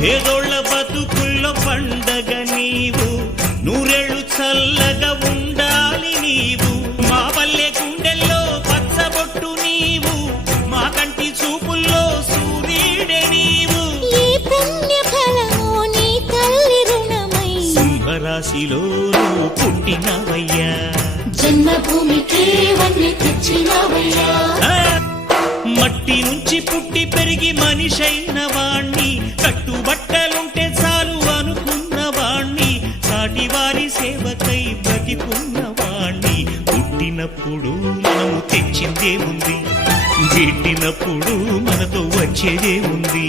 పేదోళ్ళ బతుకుల్లో పండగ నీవు, నూరేళ్ళు చల్లగా ఉండాలి నీవు. మా పల్లె గుండెల్లో పచ్చబొట్టు నీవు, మా కంటి చూపుల్లో సూర్యుడే నీవు. ఈ పుణ్య ఫలము నీ తల్లి రుణమై సింహరాశిలో పుట్టినవయ్యా, జన్మభూమికి వన్నె తెచ్చినవయ్యా. మట్టి నుంచి పుట్టి పెరిగి మనిషైన వాణ్ణి, కట్టుబట్టలుంటే చాలు అనుకున్న వాణ్ణి, సాటి వారి సేవకై బ్రతికున్న వాణ్ణి. పుట్టినప్పుడు మనము తెచ్చిందే ఉంది, గిట్టినప్పుడు మనతో వచ్చేదే ఉంది.